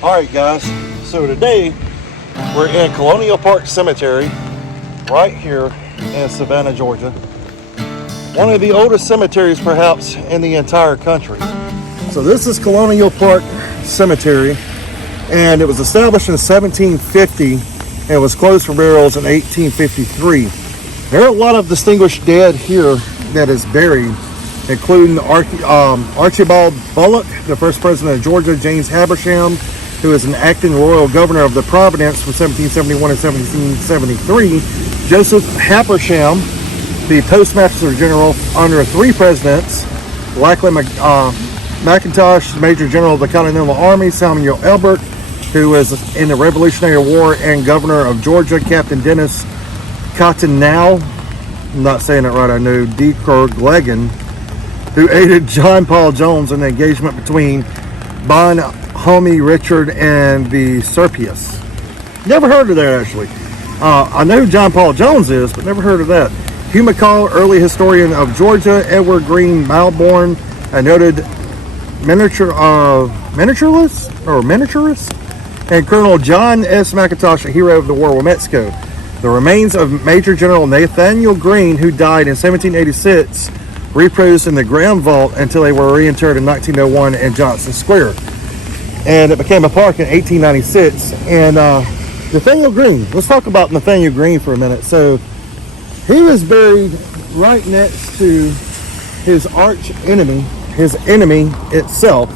Alright guys, so today we're in Colonial Park Cemetery right here in Savannah, Georgia. One of the oldest cemeteries perhaps in the entire country. So this is Colonial Park Cemetery, and it was established in 1750 and it was closed for burials in 1853. There are a lot of distinguished dead here that is buried, including Archibald Bullock, the first president of Georgia, James Habersham, who is an acting royal governor of the Providence from 1771 to 1773, Joseph Habersham, the postmaster general under 3 presidents, Lachlan McIntosh, major general of the Continental Army, Samuel Elbert, who was in the Revolutionary War and governor of Georgia, Captain Dennis Cottonelle, I'm not saying it right, I know, D. Kerglegan, who aided John Paul Jones in the engagement between Bon Homie Richard and the Serpius. Never heard of that, actually. I know who John Paul Jones is, but never heard of that. Hugh McCall, early historian of Georgia. Edward Green Malborn, a noted miniaturist, and Colonel John S. McIntosh, a hero of the War with Mexico. The remains of Major General Nathaniel Green, who died in 1786, reposed in the ground vault until they were reinterred in 1901 in Johnson Square. And it became a park in 1896. And Nathaniel Green, let's talk about Nathaniel Green for a minute. So he was buried right next to his arch enemy, his enemy itself,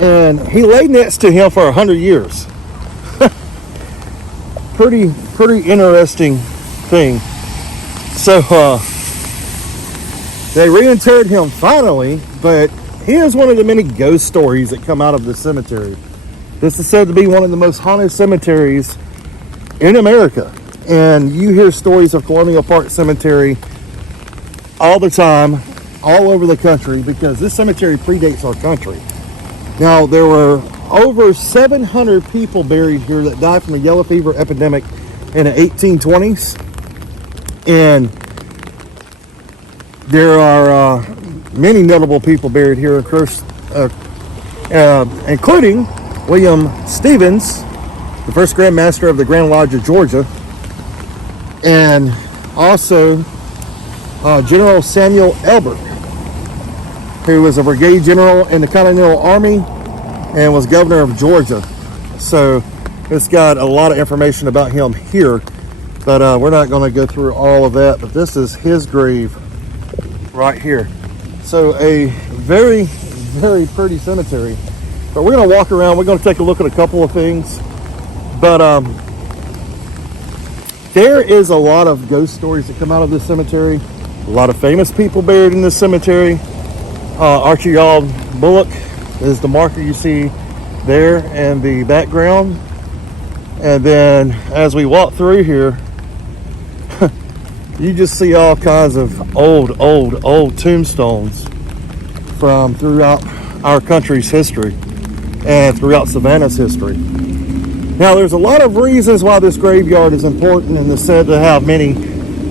and he lay next to him for 100 years. pretty interesting thing. So they reinterred him finally, but he is one of the many ghost stories that come out of the cemetery. This is said to be one of the most haunted cemeteries in America. And you hear stories of Colonial Park Cemetery all the time, all over the country, because this cemetery predates our country. Now, there were over 700 people buried here that died from a yellow fever epidemic in the 1820s. And there are many notable people buried here, of course, including William Stevens, the first Grand Master of the Grand Lodge of Georgia, and also General Samuel Elbert, who was a brigade general in the Continental Army and was governor of Georgia. So it's got a lot of information about him here, but we're not going to go through all of that. But this is his grave right here. So a very, very pretty cemetery. But we're going to walk around. We're going to take a look at a couple of things. But there is a lot of ghost stories that come out of this cemetery. A lot of famous people buried in this cemetery. Archibald Bullock is the marker you see there in the background. And then as we walk through here, you just see all kinds of old tombstones from throughout our country's history and throughout Savannah's history. Now, there's a lot of reasons why this graveyard is important and is said to have many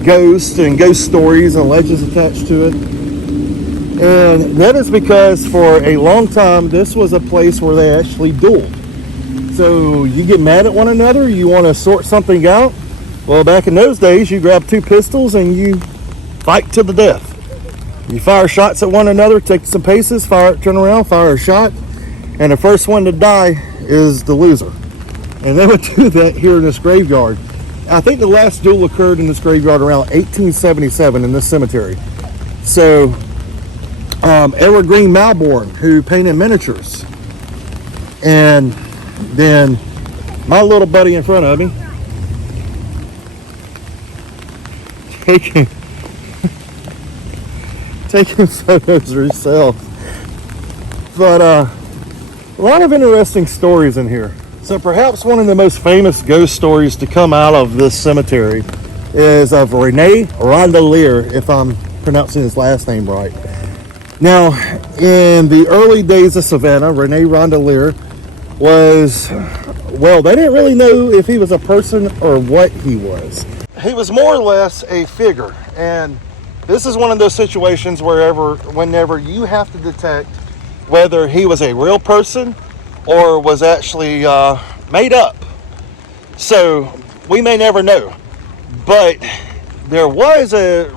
ghosts and ghost stories and legends attached to it. And that is because for a long time, this was a place where they actually dueled. So you get mad at one another, you want to sort something out. Well, back in those days, you grab 2 pistols and you fight to the death. You fire shots at one another, take some paces, turn around, fire a shot, and the first one to die is the loser. And they would do that here in this graveyard. I think the last duel occurred in this graveyard around 1877 in this cemetery. So, Edward Green Malborn, who painted miniatures. And then my little buddy in front of me, taking photos herself. But a lot of interesting stories in here. So perhaps one of the most famous ghost stories to come out of this cemetery is of Renee Ronda Lear, if I'm pronouncing his last name right. Now, in the early days of Savannah, Renee Ronda Lear was, well, they didn't really know if he was a person or what he was. He was more or less a figure, and this is one of those situations whenever you have to detect whether he was a real person or was actually made up. So we may never know. But there was a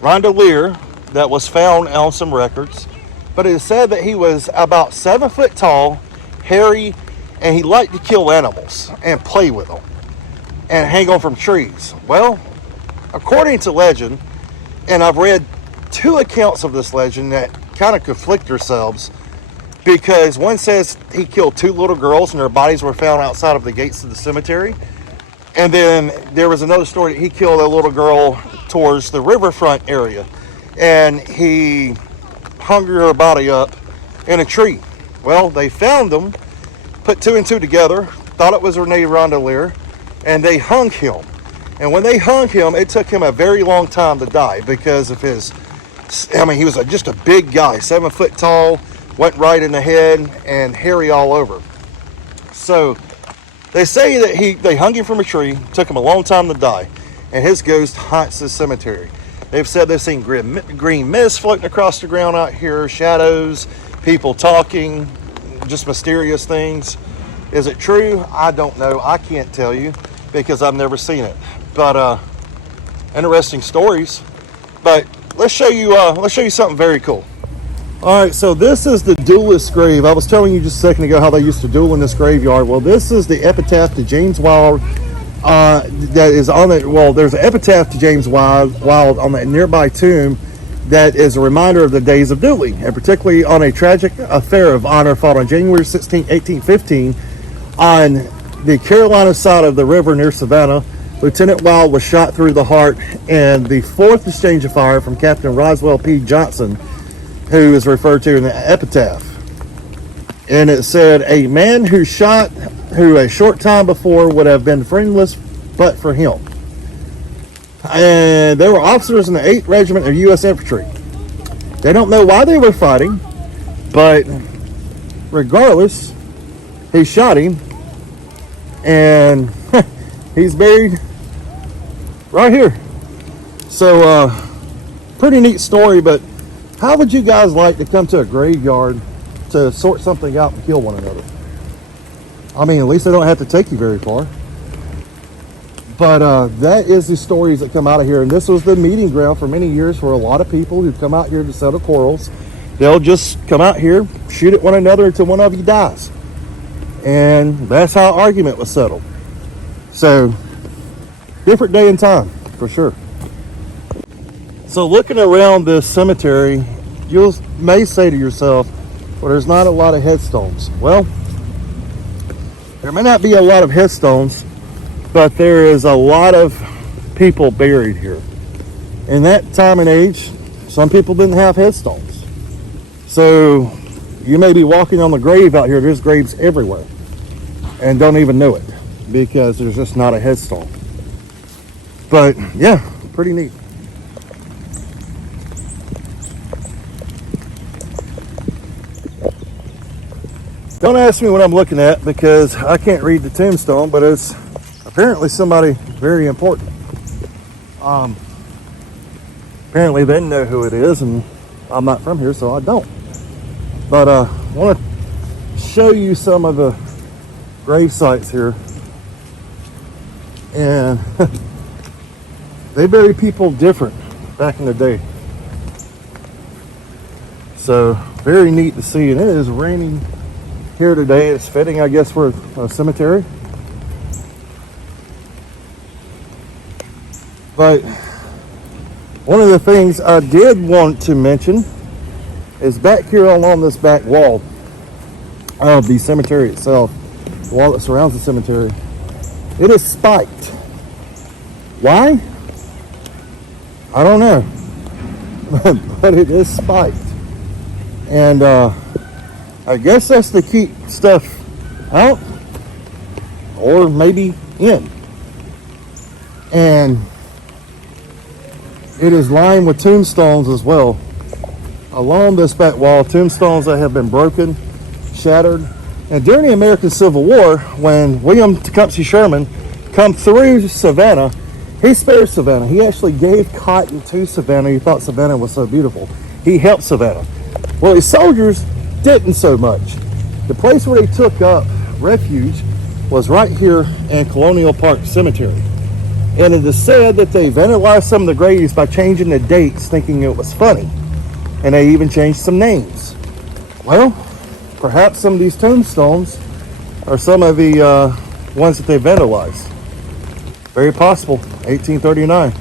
Ronda Lear that was found on some records. But it is said that he was about 7 foot tall, hairy, and he liked to kill animals and play with them and hang on from trees. Well, according to legend, and I've read 2 accounts of this legend that kind of conflict themselves, because one says he killed 2 little girls and their bodies were found outside of the gates of the cemetery. And then there was another story that he killed a little girl towards the riverfront area, and he hung her body up in a tree. Well, they found them, put 2 and 2 together, thought it was Renee Ronda Lear, and they hung him. And when they hung him, it took him a very long time to die because of his, he was just a big guy, 7 foot tall, went right in the head, and hairy all over. So they say that they hung him from a tree, took him a long time to die, and his ghost haunts the cemetery. They've said they've seen green mist floating across the ground out here, shadows, people talking, just mysterious things. Is it true? I don't know. I can't tell you because I've never seen it. But interesting stories. But let's show you something very cool. All right, so this is the Duelist Grave. I was telling you just a second ago how they used to duel in this graveyard. Well, this is the epitaph to James Wild. That is on it. Well, there's an epitaph to James Wild on the nearby tomb that is a reminder of the days of dueling, and particularly on a tragic affair of honor fought on January 16, 1815 on the Carolina side of the river near Savannah. Lieutenant Wild was shot through the heart, and the 4th exchange of fire from Captain Roswell P. Johnson, who is referred to in the epitaph. And it said, a man who a short time before would have been friendless but for him. And they were officers in the 8th Regiment of U.S. Infantry. They don't know why they were fighting, but regardless, he shot him, and he's buried right here. So, pretty neat story, but how would you guys like to come to a graveyard to sort something out and kill one another? I mean, at least they don't have to take you very far. But that is the stories that come out of here. And this was the meeting ground for many years for a lot of people who come out here to settle quarrels. They'll just come out here, shoot at one another until one of you dies. And that's how argument was settled. So, different day and time, for sure. So looking around this cemetery, you may say to yourself, well, there's not a lot of headstones. Well, there may not be a lot of headstones, but there is a lot of people buried here. In that time and age, some people didn't have headstones. So you may be walking on the grave out here. There's graves everywhere and don't even know it because there's just not a headstone. But yeah, pretty neat. Don't ask me what I'm looking at because I can't read the tombstone, but it's apparently somebody very important. Apparently they know who it is, and I'm not from here, so I don't. But I want to show you some of the grave sites here. And they buried people different back in the day. So very neat to see, and it is raining here today. It's fitting, I guess, for a cemetery. But one of the things I did want to mention is back here along this back wall of the cemetery itself, the wall that surrounds the cemetery, it is spiked. Why? I don't know. But it is spiked. And I guess that's to keep stuff out or maybe in. And it is lined with tombstones as well. Along this back wall, tombstones that have been broken, shattered. And during the American Civil War, when William Tecumseh Sherman come through Savannah, he spared Savannah. He actually gave cotton to Savannah. He thought Savannah was so beautiful. He helped Savannah. Well, his soldiers didn't so much. The place where they took up refuge was right here in Colonial Park Cemetery. And it is said that they vandalized some of the graves by changing the dates, thinking it was funny. And they even changed some names. Well, perhaps some of these tombstones are some of the ones that they vandalized. Very possible, 1839.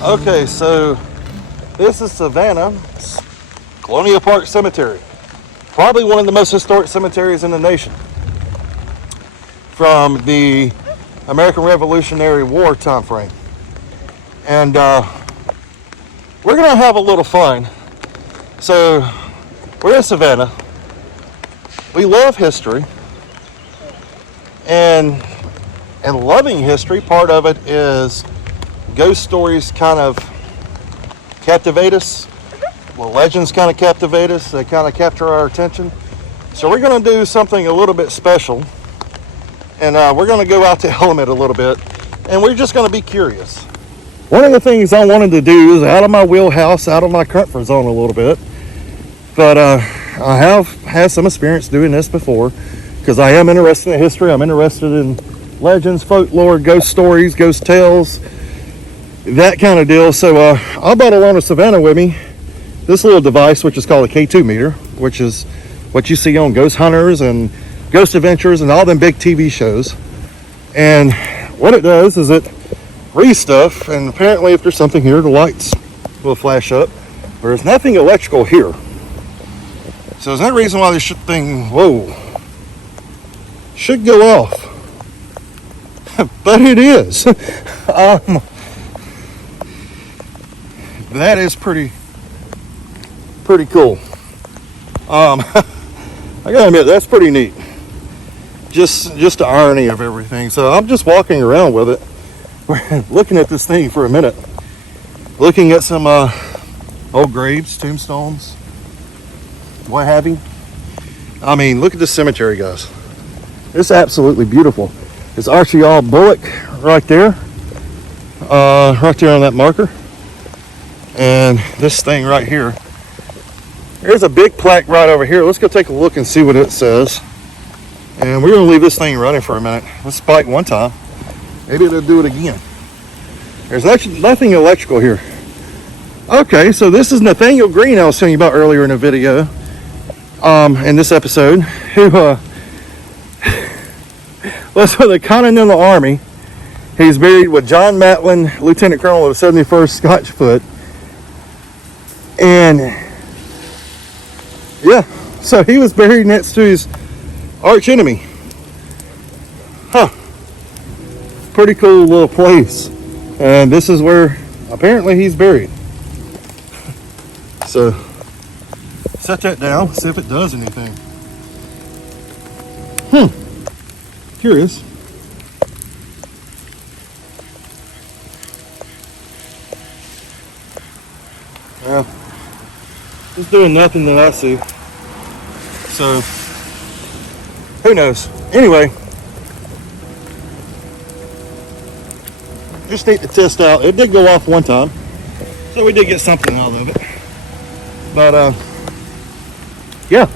Okay, so this is Savannah, Colonial Park Cemetery. Probably one of the most historic cemeteries in the nation. From the American Revolutionary War time frame. And we're going to have a little fun. So we're in Savannah. We love history. And loving history, part of it is ghost stories kind of captivate us. Well, legends kind of captivate us. They kind of capture our attention. So we're going to do something a little bit special. And we're going to go out to element a little bit. And we're just going to be curious. One of the things I wanted to do is out of my wheelhouse, out of my comfort zone a little bit. But I have had some experience doing this before. Because I am interested in history. I'm interested in legends, folklore, ghost stories, ghost tales. That kind of deal. So I brought along to Savannah with me this little device, which is called a K2 meter, which is what you see on Ghost Hunters and Ghost Adventures and all them big TV shows. And what it does is it reads stuff, and apparently if there's something here, the lights will flash up. There's nothing electrical here. So there's no reason why this thing, should go off. But it is. That is pretty cool. I gotta admit, that's pretty neat. Just the irony of everything. So I'm just walking around with it. We're looking at this thing for a minute. Looking at some old graves, tombstones, what have you. I mean, look at this cemetery, guys. It's absolutely beautiful. It's Archibald Bullock right there. Right there on that marker. And this thing right here. There's a big plaque right over here. Let's go take a look and see what it says. And we're going to leave this thing running for a minute. Let's spike one time. Maybe it'll do it again. There's actually nothing electrical here. Okay, so this is Nathaniel Green I was telling you about earlier in the video. In this episode. Who was with the Continental Army. He's buried with John Matlin, Lieutenant Colonel of the 71st Scotch Foot. And yeah, so he was buried next to his arch enemy. Pretty cool little place. And this is where apparently he's buried. So set that down, see if it does anything. Curious. Yeah. It's doing nothing that I see. So, who knows? Anyway, just need to test out. It did go off one time, so we did get something out of it. But, yeah,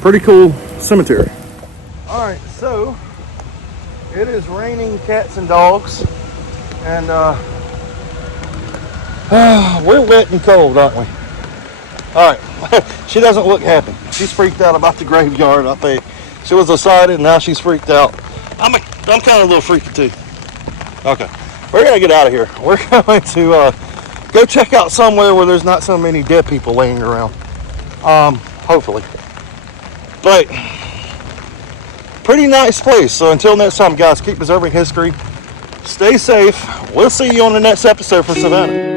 pretty cool cemetery. All right, so it is raining cats and dogs, and we're wet and cold, aren't we? All right, she doesn't look happy. She's freaked out about the graveyard. I think she was excited, and now she's freaked out. I'm kind of a little freaky too. Okay, we're gonna get out of here. We're going to go check out somewhere where there's not so many dead people laying around. Hopefully, but pretty nice place. So until next time, guys, keep preserving history. Stay safe. We'll see you on the next episode for Savannah.